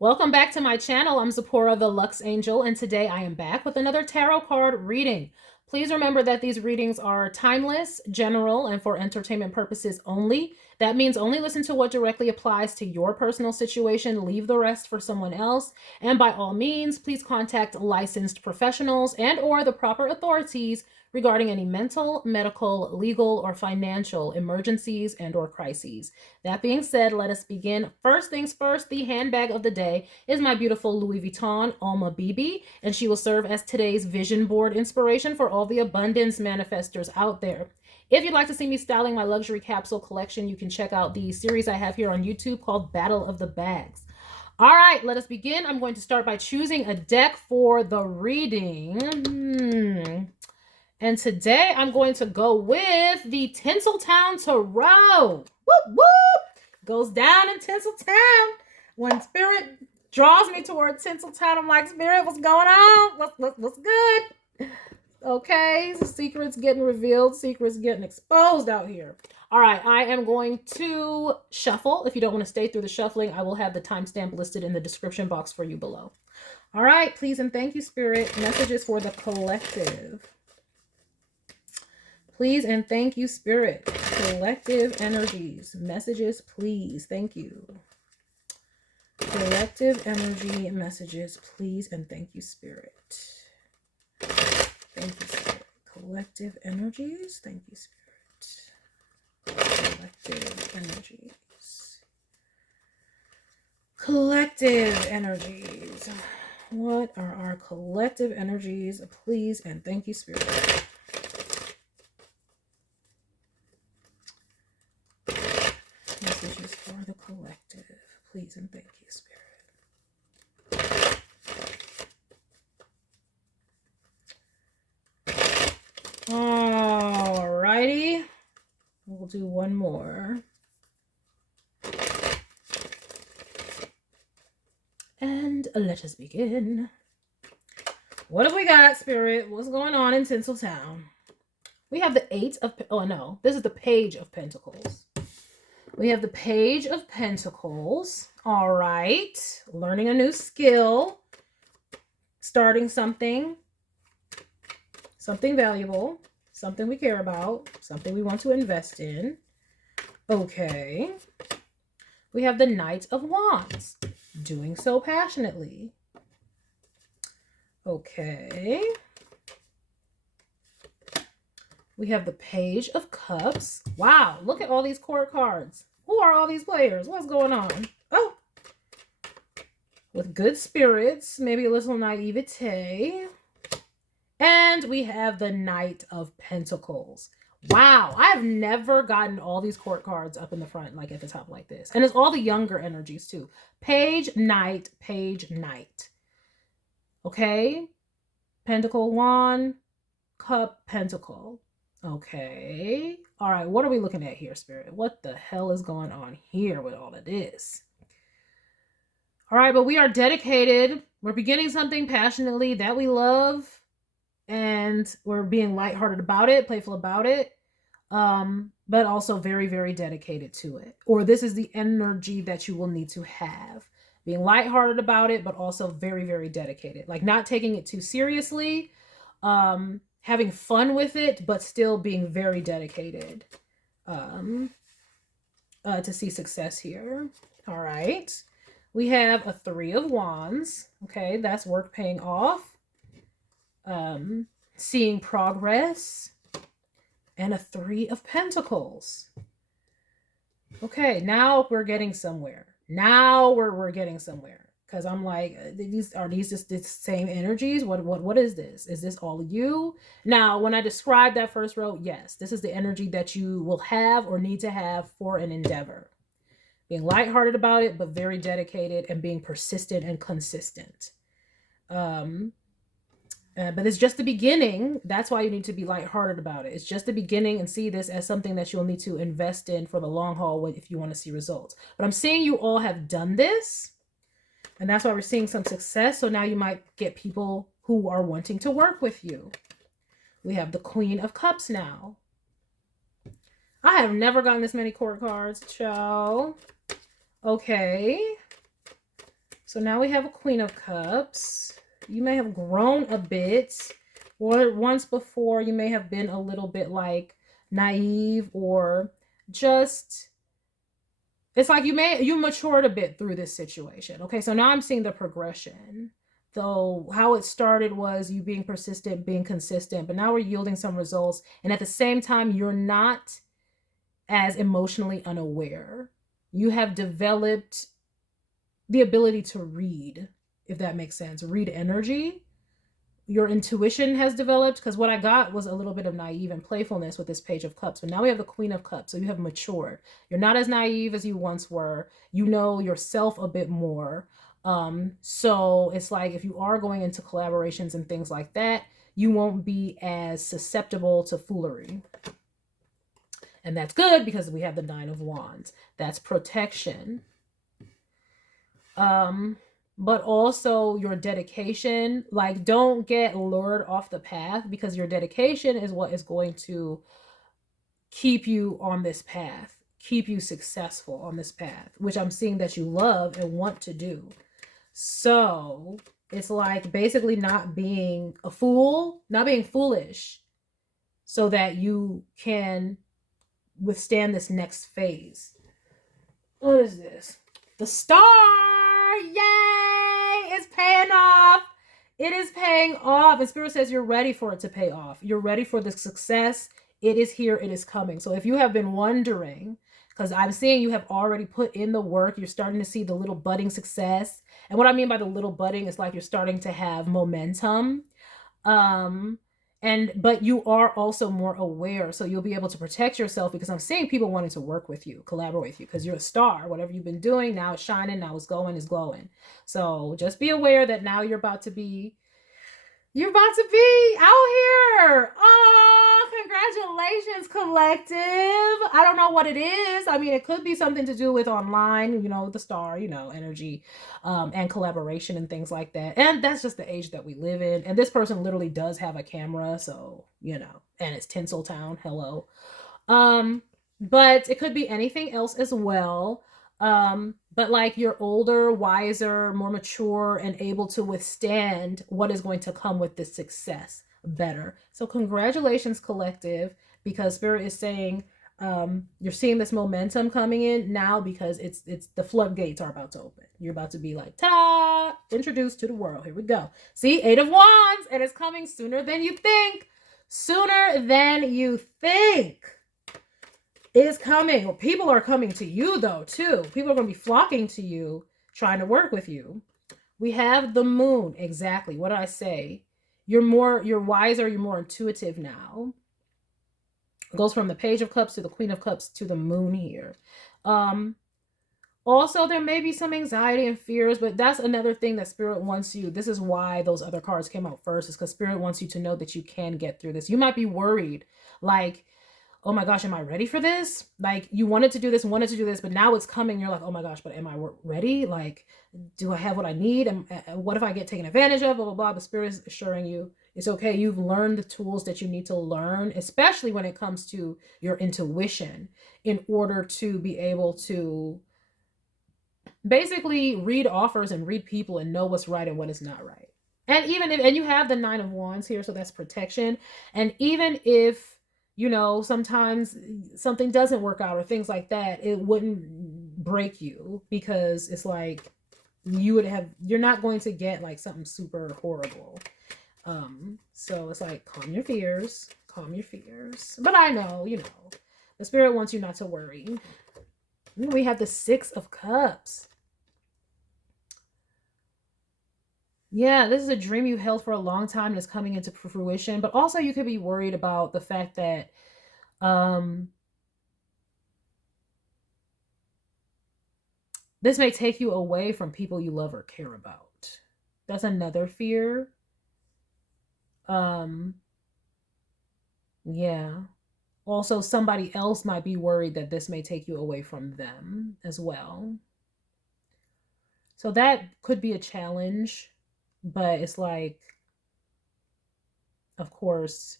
Welcome back to my channel. I'm Zipporah the Lux Angel, and today I am back with another tarot card reading. Please remember that these readings are timeless, general, and for entertainment purposes only. That means only listen to what directly applies to your personal situation, leave the rest for someone else, and by all means, please contact licensed professionals and or the proper authorities regarding any mental, medical, legal, or financial emergencies and or crises. That being said, let us begin. First things first, the handbag of the day is my beautiful Louis Vuitton Alma BB, and she will serve as today's vision board inspiration for all the abundance manifestors out there. If you'd like to see me styling my luxury capsule collection, you can check out the series I have here on YouTube called Battle of the Bags. All right, let us begin. I'm going to start by choosing a deck for the reading. And today I'm going to go with the Tinseltown Tarot. Whoop, whoop. Goes down in Tinseltown. When Spirit draws me toward Tinseltown, I'm like, Spirit, what's going on? What's good? Okay, the secret's getting revealed. Secret's getting exposed out here. All right, I am going to shuffle. If you don't want to stay through the shuffling, I will have the timestamp listed in the description box for you below. All right, please and thank you, Spirit. Messages for the collective. Please and thank you, Spirit. Collective energies. Messages, please. Thank you. Collective energy messages, please and thank you, Spirit. Thank you, Spirit. Collective energies. Thank you, Spirit. Collective energies. Collective energies. What are our collective energies? Please and thank you, Spirit. Messages for the collective. Please and thank you, Spirit. Alrighty. We'll do one more. And let us begin. What have we got, Spirit? What's going on in Tinseltown? We have the this is the Page of Pentacles. We have the Page of Pentacles. All right. Learning a new skill. Starting something. Something valuable. Something we care about. Something we want to invest in. Okay. We have the Knight of Wands. Doing so passionately. Okay. We have the Page of Cups. Wow, look at all these court cards. Who are all these players? What's going on? Oh, with good spirits, maybe a little naivete. And we have the Knight of Pentacles. Wow, I have never gotten all these court cards up in the front, like at the top like this. And it's all the younger energies too. Page, Knight, Page, Knight. Okay. Pentacle, Wand, Cup, Pentacle. Okay. All right. What are we looking at here, Spirit? What the hell is going on here with all of this? All right. But we are dedicated. We're beginning something passionately that we love. And we're being lighthearted about it, playful about it. But also very, very dedicated to it. Or this is the energy that you will need to have. Being lighthearted about it, but also very, very dedicated. Like not taking it too seriously. Having fun with it, but still being very dedicated to see success here. All right. We have a Three of Wands. Okay, that's work paying off. Seeing progress. And a Three of Pentacles. Okay, now we're getting somewhere. Now we're getting somewhere. Because I'm like, are these just the same energies? What is this? Is this all you? Now, when I describe that first row, yes, this is the energy that you will have or need to have for an endeavor. Being lighthearted about it, but very dedicated and being persistent and consistent. But it's just the beginning. That's why you need to be lighthearted about it. It's just the beginning and see this as something that you'll need to invest in for the long haul if you want to see results. But I'm seeing you all have done this. And that's why we're seeing some success. So now you might get people who are wanting to work with you. We have the Queen of Cups now. I have never gotten this many court cards, child. Okay. So now we have a Queen of Cups. You may have grown a bit, or once before you may have been a little bit like naive, or just, it's like you matured a bit through this situation. Okay, so now I'm seeing the progression. Though how it started was you being persistent, being consistent, but now we're yielding some results. And at the same time, you're not as emotionally unaware. You have developed the ability to read, if that makes sense. Read energy. Your intuition has developed, because what I got was a little bit of naive and playfulness with this Page of Cups. But now we have the Queen of Cups. So you have matured. You're not as naive as you once were. You know yourself a bit more. So it's like if you are going into collaborations and things like that, you won't be as susceptible to foolery. And that's good because we have the Nine of Wands. That's protection. But also your dedication. Like, don't get lured off the path, because your dedication is what is going to keep you on this path, keep you successful on this path, which I'm seeing that you love and want to do. So it's like basically not being a fool, not being foolish, so that you can withstand this next phase. What is this? The Star! Yay! It's paying off. It is paying off. And Spirit says you're ready for it to pay off. You're ready for the success. It is here. It is coming. So if you have been wondering, because I'm seeing you have already put in the work, you're starting to see the little budding success. And what I mean by the little budding is like you're starting to have momentum. But you are also more aware, so you'll be able to protect yourself, because I'm seeing people wanting to work with you, collaborate with you, because you're a star. Whatever you've been doing, now it's shining, now it's going, is glowing. So just be aware that now you're about to be out here. Oh, congratulations, collective. I don't know what it is. I mean, it could be something to do with online, the star, energy, and collaboration and things like that. And that's just the age that we live in. And this person literally does have a camera, so, and it's Tinseltown. Hello. But it could be anything else as well. But like you're older, wiser, more mature, and able to withstand what is going to come with this success better. So congratulations, collective, because Spirit is saying you're seeing this momentum coming in now, because it's the floodgates are about to open. You're about to be like, ta-da, introduced to the world. Here we go. See, 8 of Wands, and it's coming sooner than you think. Sooner than you think. Is coming. Well, people are coming to you though too. People are going to be flocking to you, trying to work with you. We have the Moon. Exactly. What did I say? You're wiser, you're more intuitive now. It goes from the Page of Cups to the Queen of Cups to the Moon here. Also, there may be some anxiety and fears, but that's another thing that Spirit wants you. This is why those other cards came out first, is because Spirit wants you to know that you can get through this. You might be worried, like, oh my gosh, am I ready for this? Like, you wanted to do this, but now it's coming. You're like, oh my gosh, but am I ready? Like, do I have what I need? And what if I get taken advantage of? Blah, blah, blah. The Spirit is assuring you it's okay. You've learned the tools that you need to learn, especially when it comes to your intuition, in order to be able to basically read offers and read people and know what's right and what is not right. And and you have the Nine of Wands here, so that's protection. And even if, sometimes something doesn't work out or things like that, it wouldn't break you, because it's like you're not going to get like something super horrible. So it's like, calm your fears. But I know, the Spirit wants you not to worry. We have the Six of Cups. Yeah, this is a dream you held for a long time and is coming into fruition. But also you could be worried about the fact that this may take you away from people you love or care about. That's another fear. Yeah. Also, somebody else might be worried that this may take you away from them as well. So that could be a challenge. But it's like, of course,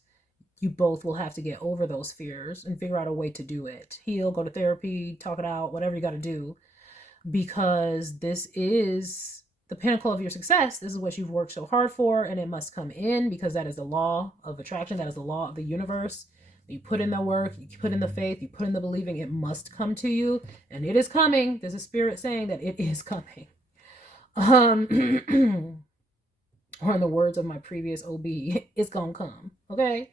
you both will have to get over those fears and figure out a way to do it. Heal, go to therapy, talk it out, whatever you got to do. Because this is the pinnacle of your success. This is what you've worked so hard for, and it must come in because that is the law of attraction. That is the law of the universe. You put in the work, you put in the faith, you put in the believing, it must come to you, and it is coming. There's a spirit saying that it is coming. Or in the words of my previous OB, it's gonna come. Okay.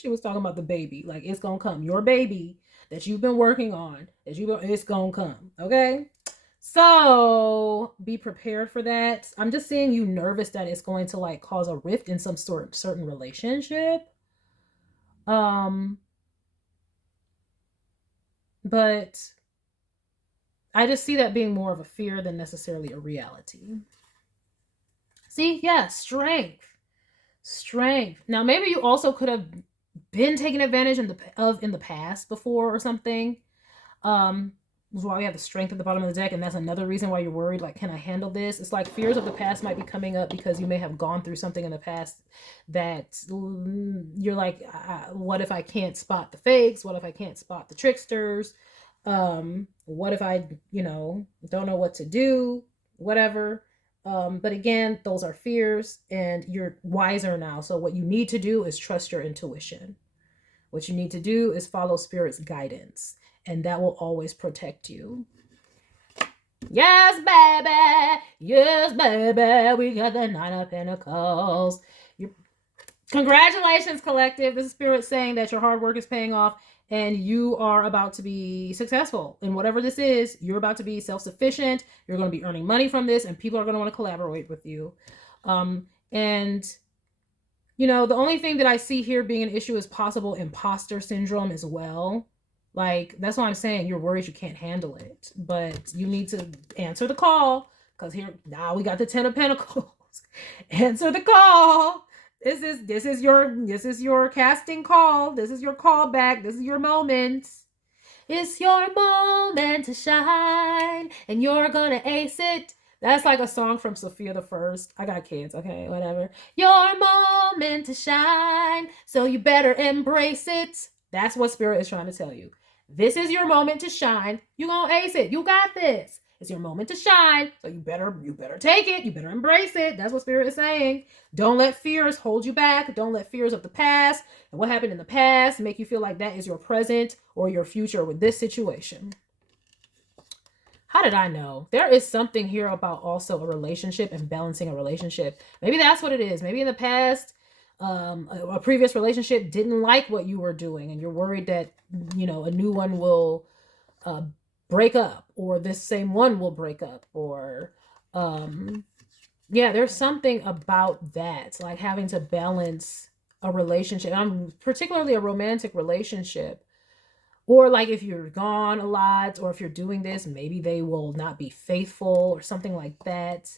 She was talking about the baby, like it's gonna come. Your baby that you've been working on, it's gonna come. Okay. So be prepared for that. I'm just seeing you nervous that it's going to like cause a rift in some sort of certain relationship. But I just see that being more of a fear than necessarily a reality. See, yeah, strength. Now, maybe you also could have been taken advantage in the past before or something. That's why we have the strength at the bottom of the deck, and that's another reason why you're worried, like, can I handle this? It's like fears of the past might be coming up because you may have gone through something in the past that you're like, what if I can't spot the fakes? What if I can't spot the tricksters? What if I, don't know what to do? Whatever. But again, those are fears, and you're wiser now. So what you need to do is trust your intuition. What you need to do is follow Spirit's guidance, and that will always protect you. Yes, baby. Yes, baby. We got the 9 of Pentacles. Congratulations, collective. This is Spirit saying that your hard work is paying off, and you are about to be successful in whatever this is. You're about to be self-sufficient. You're going to be earning money from this, and people are going to want to collaborate with you. And the only thing that I see here being an issue is possible imposter syndrome as well. Like, that's why I'm saying you're worried you can't handle it, but you need to answer the call, because here now we got the 10 of Pentacles. Answer the call. This is your casting call. This is your callback. This is your moment. It's your moment to shine, and you're gonna ace it. That's like a song from Sophia the First. I got kids, okay, whatever. Your moment to shine, so you better embrace it. That's what Spirit is trying to tell you. This is your moment to shine. You gonna ace it. You got this. It's your moment to shine, so you better take it. You better embrace it. That's what Spirit is saying. Don't let fears hold you back. Don't let fears of the past and what happened in the past make you feel like that is your present or your future with this situation. How did I know? There is something here about also a relationship and balancing a relationship. Maybe that's what it is. Maybe in the past, a previous relationship didn't like what you were doing, and you're worried that, a new one will break up, or this same one will break up, or there's something about that, like having to balance a relationship. I'm particularly a romantic relationship, or like if you're gone a lot, or if you're doing this, maybe they will not be faithful or something like that.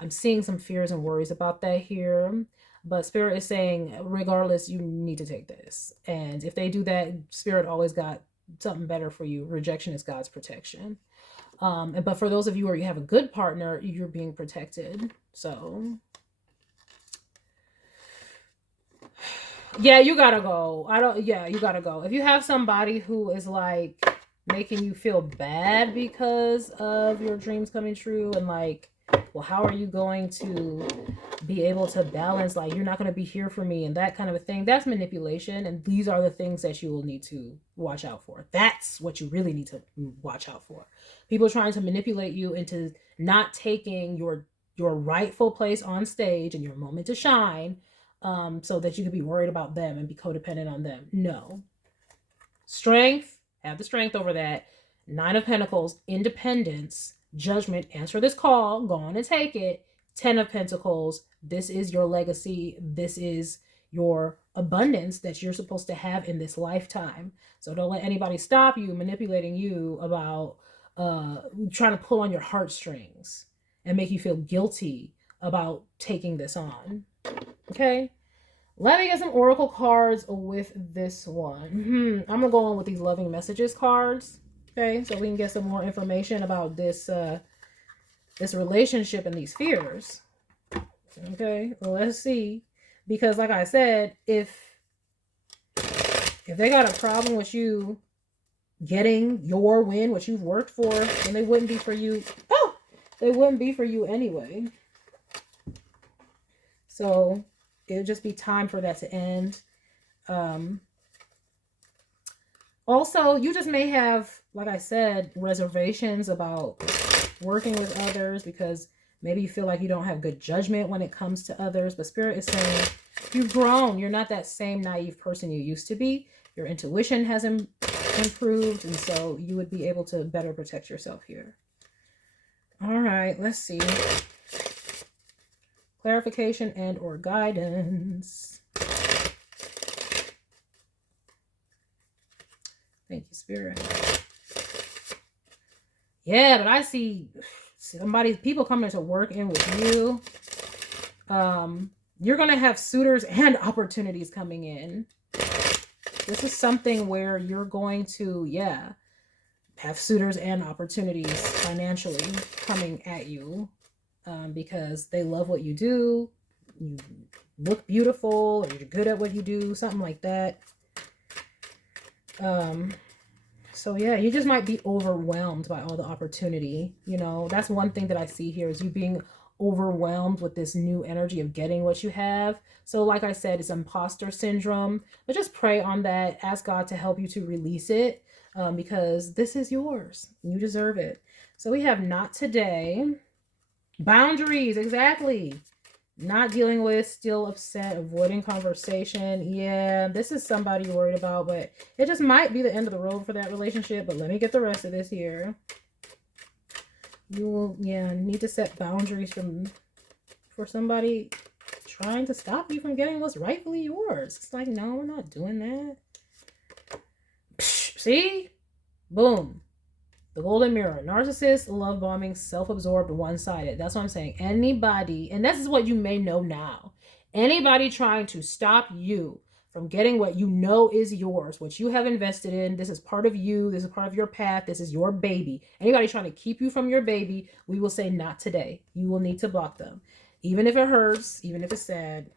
I'm seeing some fears and worries about that here. But Spirit is saying, regardless, you need to take this. And if they do that, Spirit always got something better for you. Rejection is God's protection. But for those of you where you have a good partner, you're being protected. So, yeah, you gotta go. You gotta go. If you have somebody who is like making you feel bad because of your dreams coming true, and like, well, how are you going to be able to balance, like, you're not going to be here for me and that kind of a thing, that's manipulation. And these are the things that you will need to watch out for. That's what you really need to watch out for. People trying to manipulate you into not taking your rightful place on stage and your moment to shine, so that you can be worried about them and be codependent on them. No. Strength, have the strength over that. 9 of Pentacles, independence, judgment, answer this call, go on and take it. 10 of Pentacles, this is your legacy. This is your abundance that you're supposed to have in this lifetime. So don't let anybody stop you manipulating you about trying to pull on your heartstrings and make you feel guilty about taking this on. Okay? Let me get some oracle cards with this one. I'm going to go on with these loving messages cards. Okay? So we can get some more information about this this relationship and these fears. Okay, well, let's see. Because like I said, if they got a problem with you getting your win, what you've worked for, then they wouldn't be for you. Oh, they wouldn't be for you anyway. So it'll just be time for that to end. Also, you just may have, like I said, reservations about working with others because maybe you feel like you don't have good judgment when it comes to others. But Spirit is saying you've grown. You're not that same naive person you used to be. Your intuition has improved, and so you would be able to better protect yourself here. All right, let's see. Clarification and or guidance. Thank you, Spirit. Yeah, but I see people coming to work in with you. You're going to have suitors and opportunities coming in. This is something where you're going to, have suitors and opportunities financially coming at you because they love what you do. You look beautiful, or you're good at what you do, something like that. So yeah, you just might be overwhelmed by all the opportunity. You know, that's one thing that I see here is you being overwhelmed with this new energy of getting what you have. So like I said, it's imposter syndrome, but just pray on that. Ask God to help you to release it because this is yours. You deserve it. So we have not today. Boundaries, exactly. Not dealing with, still upset, avoiding conversation. Yeah, this is somebody you're worried about, but it just might be the end of the road for that relationship. But let me get the rest of this here. You will, need to set boundaries for somebody trying to stop you from getting what's rightfully yours. It's like, no, we're not doing that. Psh, see? Boom. The golden mirror. Narcissist, love bombing, self-absorbed, one-sided. That's what I'm saying. Anybody, and this is what you may know now. Anybody trying to stop you from getting what you know is yours, what you have invested in. This is part of you. This is part of your path. This is your baby. Anybody trying to keep you from your baby, we will say not today. You will need to block them. Even if it hurts, even if it's sad.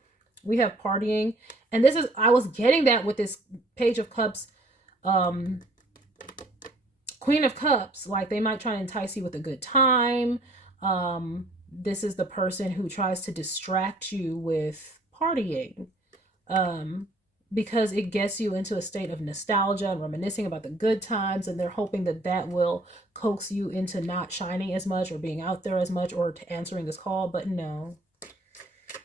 We have partying. And this is, I was getting that with this Page of Cups, Queen of Cups, like they might try to entice you with a good time. This is the person who tries to distract you with partying because it gets you into a state of nostalgia and reminiscing about the good times, and they're hoping that that will coax you into not shining as much or being out there as much or to answering this call. But no.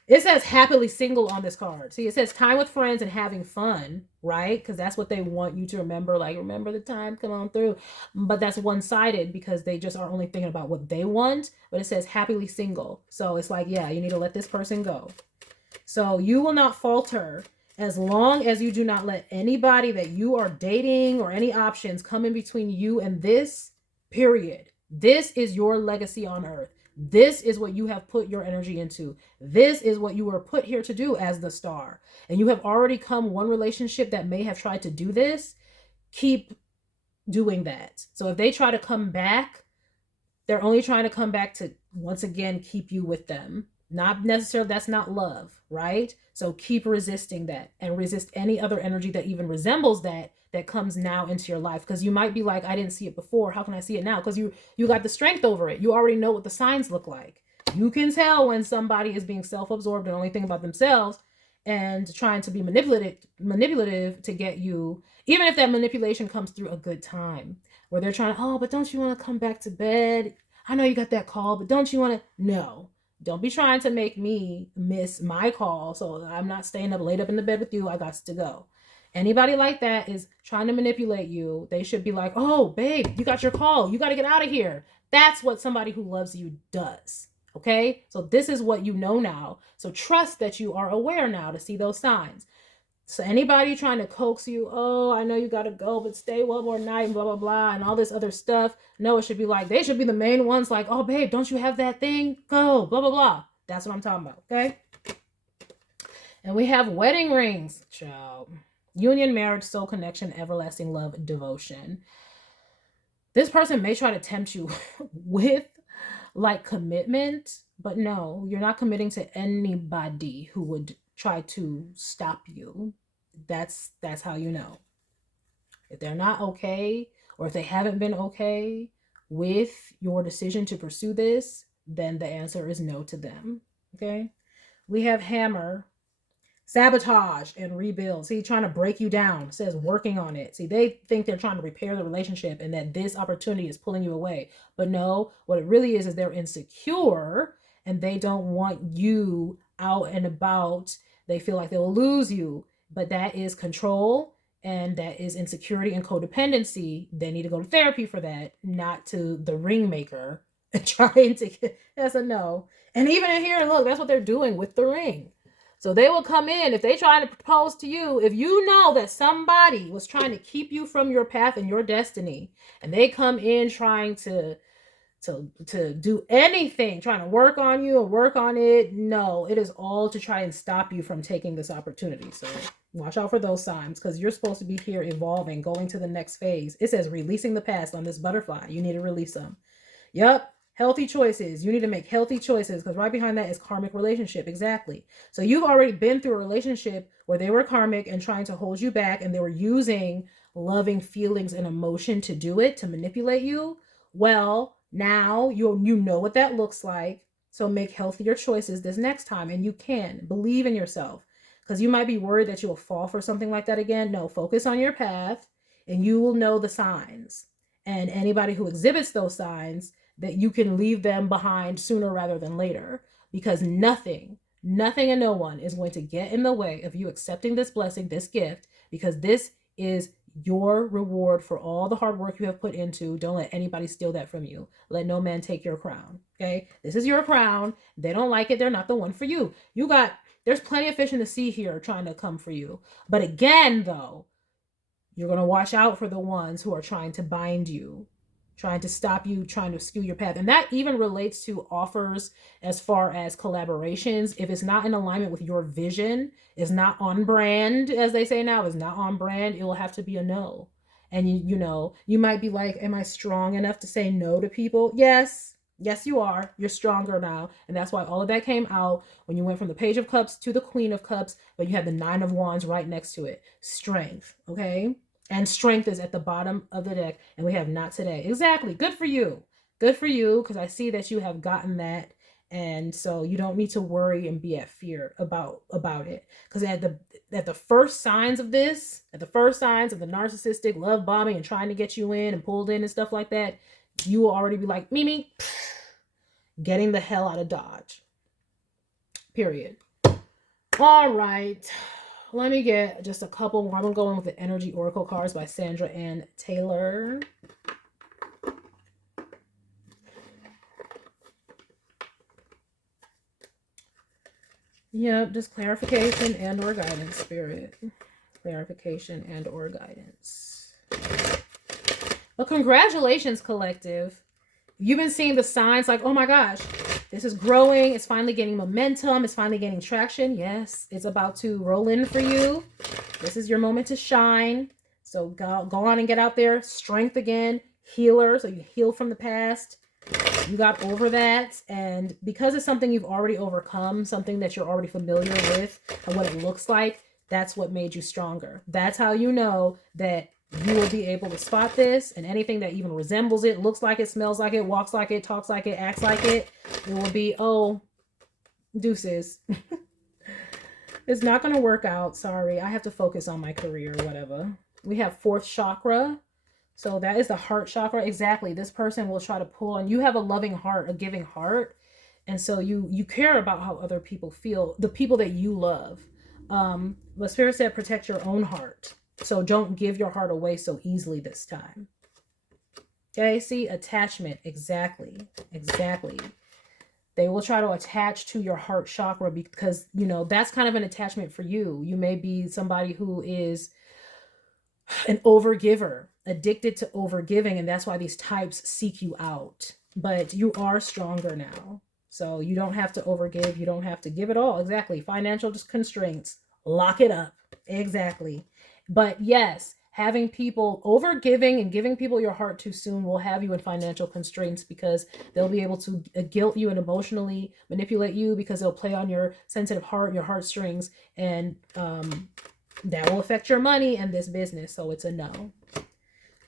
It says happily single on this card. See, it says time with friends and having fun, right? Because that's what they want you to remember. Like, remember the time, come on through. But that's one-sided because they just are only thinking about what they want. But it says happily single. So it's like, yeah, you need to let this person go. So you will not falter as long as you do not let anybody that you are dating or any options come in between you and this, period. This is your legacy on earth. This is what you have put your energy into. This is what you were put here to do as the star. And you have already come one relationship that may have tried to do this. Keep doing that. So if they try to come back, they're only trying to come back to, once again, keep you with them. Not necessarily, that's not love, right? So keep resisting that and resist any other energy that even resembles that comes now into your life. Because you might be like, I didn't see it before. How can I see it now? Because you got the strength over it. You already know what the signs look like. You can tell when somebody is being self-absorbed and only thinking about themselves and trying to be manipulative to get you, even if that manipulation comes through a good time, where they're trying, oh, but don't you want to come back to bed? I know you got that call, but don't you want to? No. Don't be trying to make me miss my call so I'm not staying up late up in the bed with you. I got to go. Anybody like that is trying to manipulate you. They should be like, oh, babe, you got your call. You got to get out of here. That's what somebody who loves you does. Okay? So this is what you know now. So trust that you are aware now to see those signs. So anybody trying to coax you, oh, I know you got to go, but stay one more night and blah, blah, blah, and all this other stuff. No, it should be like, they should be the main ones like, oh, babe, don't you have that thing? Go, blah, blah, blah. That's what I'm talking about, okay? And we have wedding rings, child. Union, marriage, soul connection, everlasting love, devotion. This person may try to tempt you with like commitment, but no, you're not committing to anybody who would try to stop you. That's how you know. If they're not okay, or if they haven't been okay with your decision to pursue this, then the answer is no to them. Okay? We have hammer, sabotage, and rebuild. See, trying to break you down. It says working on it. See, they think they're trying to repair the relationship and that this opportunity is pulling you away. But no, what it really is they're insecure and they don't want you out and about. They feel like they'll lose you. But that is control and that is insecurity and codependency. They need to go to therapy for that, not to the ring maker and trying to get, that's a no. And even in here, look, that's what they're doing with the ring. So they will come in if they try to propose to you. If you know that somebody was trying to keep you from your path and your destiny, and they come in trying to do anything, trying to work on you or work on it, no, it is all to try and stop you from taking this opportunity. So watch out for those signs because you're supposed to be here evolving, going to the next phase. It says releasing the past on this butterfly. You need to release them. Yep. Healthy choices. You need to make healthy choices because right behind that is karmic relationship. Exactly. So you've already been through a relationship where they were karmic and trying to hold you back and they were using loving feelings and emotion to do it, to manipulate you. Well, now you know what that looks like. So make healthier choices this next time and you can. Believe in yourself because you might be worried that you'll fall for something like that again. No, focus on your path and you will know the signs. And anybody who exhibits those signs, that you can leave them behind sooner rather than later because nothing and no one is going to get in the way of you accepting this blessing, this gift, because this is your reward for all the hard work you have put into. Don't let anybody steal that from you. Let no man take your crown. Okay. This is your crown. They don't like it. They're not the one for you. There's plenty of fish in the sea here trying to come for you. But again, though, you're going to watch out for the ones who are trying to bind you, trying to stop you, trying to skew your path. And that even relates to offers as far as collaborations. If it's not in alignment with your vision, is not on brand, as they say now, is not on brand, it will have to be a no. And you might be like, am I strong enough to say no to people? Yes, you are. You're stronger now. And that's why all of that came out when you went from the Page of Cups to the Queen of Cups, but you had the Nine of Wands right next to it. Strength, okay? And strength is at the bottom of the deck. And we have not today. Exactly. Good for you. Good for you. Because I see that you have gotten that. And so you don't need to worry and be at fear about it. Because at the first signs of this, at the first signs of the narcissistic love bombing and trying to get you in and pulled in and stuff like that, you will already be like, Mimi, getting the hell out of Dodge. Period. All right. Let me get just a couple more. I'm going to go in with the Energy Oracle cards by Sandra Ann Taylor. Yep, just clarification and or guidance, Spirit. Clarification and or guidance. But congratulations, collective. You've been seeing the signs like, oh my gosh, this is growing. It's finally getting momentum. It's finally gaining traction. Yes, it's about to roll in for you. This is your moment to shine. So go on and get out there. Strength again. Healer. So you heal from the past. You got over that. And because it's something you've already overcome, something that you're already familiar with and what it looks like, that's what made you stronger. That's how you know that you will be able to spot this, and anything that even resembles it, looks like it, smells like it, walks like it, talks like it, acts like it, it will be, oh, deuces. It's not going to work out. Sorry. I have to focus on my career or whatever. We have fourth chakra. So that is the heart chakra. Exactly. This person will try to pull on. You have a loving heart, a giving heart. And so you care about how other people feel, the people that you love. But Spirit said protect your own heart. So don't give your heart away so easily this time. Okay, see, attachment. Exactly. They will try to attach to your heart chakra because, that's kind of an attachment for you. You may be somebody who is an overgiver, addicted to overgiving, and that's why these types seek you out. But you are stronger now. So you don't have to overgive. You don't have to give it all. Exactly. Financial constraints. Lock it up. Exactly. But yes, having people overgiving and giving people your heart too soon will have you in financial constraints because they'll be able to guilt you and emotionally manipulate you because they'll play on your sensitive heart, your heartstrings, and that will affect your money and this business. So it's a no.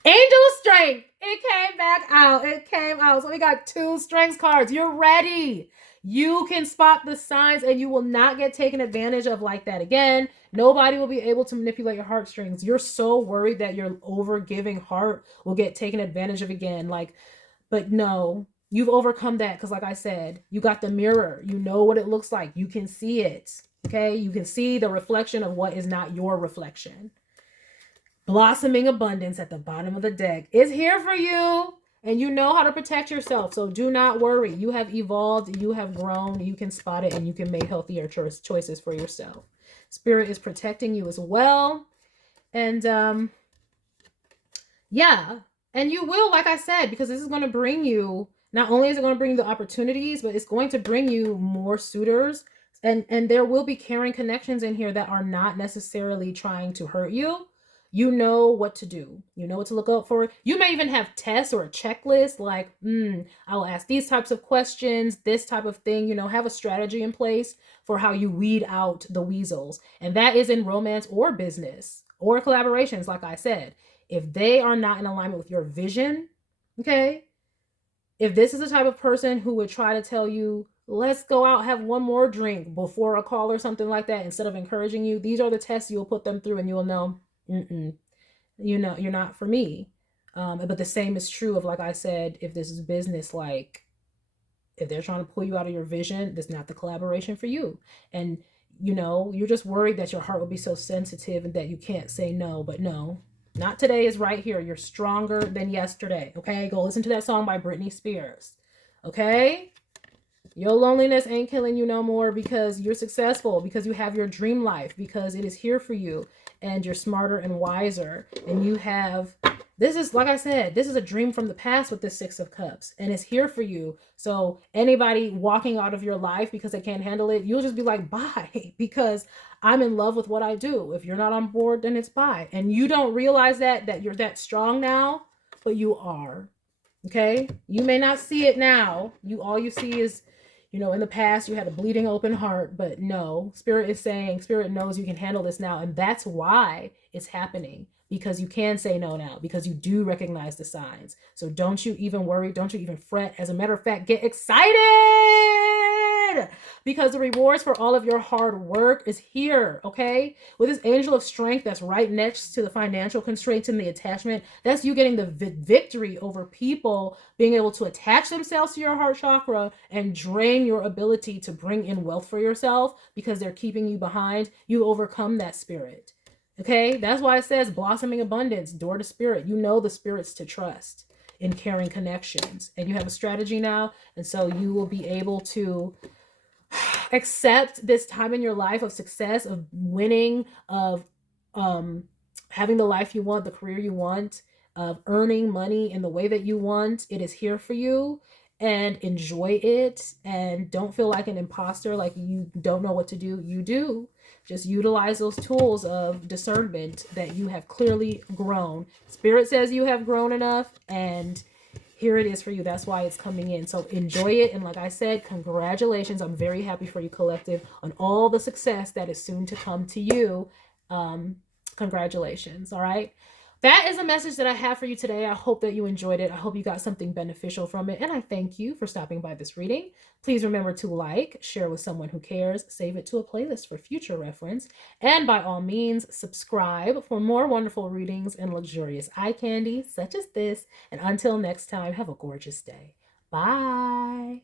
Angel of Strength. It came back out. It came out. So we got 2 strengths cards. You're ready. You can spot the signs and you will not get taken advantage of like that again. Nobody will be able to manipulate your heartstrings. You're so worried that your overgiving heart will get taken advantage of again. Like, but no, you've overcome that because, like I said, you got the mirror. You know what it looks like. You can see it. Okay. You can see the reflection of what is not your reflection. Blossoming abundance at the bottom of the deck is here for you. And you know how to protect yourself. So do not worry. You have evolved. You have grown. You can spot it and you can make healthier choices for yourself. Spirit is protecting you as well. And yeah. And you will, like I said, because this is going to bring you, not only is it going to bring you the opportunities, but it's going to bring you more suitors. And there will be caring connections in here that are not necessarily trying to hurt you. You know what to do. You know what to look out for. You may even have tests or a checklist like, I will ask these types of questions, this type of thing, you know, have a strategy in place for how you weed out the weasels. And that is in romance or business or collaborations, like I said. If they are not in alignment with your vision, okay, if this is the type of person who would try to tell you, let's go out, have one more drink before a call or something like that, instead of encouraging you, these are the tests you'll put them through and you'll know, you know, you're not for me. But the same is true of, like I said, if this is business, like if they're trying to pull you out of your vision, that's not the collaboration for you. And, you know, you're just worried that your heart will be so sensitive and that you can't say no, but no, not today is right here. You're stronger than yesterday. Okay. Go listen to that song by Britney Spears. Okay. Your loneliness ain't killing you no more because you're successful, because you have your dream life, because it is here for you and you're smarter and wiser. And you have, this is, like I said, this is a dream from the past with this Six of Cups and it's here for you. So anybody walking out of your life because they can't handle it, you'll just be like, bye, because I'm in love with what I do. If you're not on board, then it's bye. And you don't realize that you're that strong now, but you are. Okay. You may not see it now. All you see is, you know, in the past you had a bleeding open heart, but no, Spirit is saying, Spirit knows you can handle this now. And that's why it's happening, because you can say no now, because you do recognize the signs. So don't you even worry. Don't you even fret. As a matter of fact, get excited, because the rewards for all of your hard work is here. Okay. With this angel of strength that's right next to the financial constraints and the attachment, that's you getting the victory over people being able to attach themselves to your heart chakra and drain your ability to bring in wealth for yourself because they're keeping you behind. You overcome that spirit. Okay. That's why it says blossoming abundance, door to spirit. You know the spirits to trust in caring connections, and you have a strategy now. And so you will be able to accept this time in your life of success, of winning, of having the life you want, the career you want, of earning money in the way that you want. It is here for you, and enjoy it. And don't feel like an imposter, like you don't know what to do. You do. Just utilize those tools of discernment that you have clearly grown. Spirit says you have grown enough, and here it is for you. That's why it's coming in. So enjoy it. And like I said, congratulations. I'm very happy for you, collective, on all the success that is soon to come to you. Congratulations. All right. That is a message that I have for you today. I hope that you enjoyed it. I hope you got something beneficial from it. And I thank you for stopping by this reading. Please remember to like, share with someone who cares, save it to a playlist for future reference. And by all means, subscribe for more wonderful readings and luxurious eye candy such as this. And until next time, have a gorgeous day. Bye.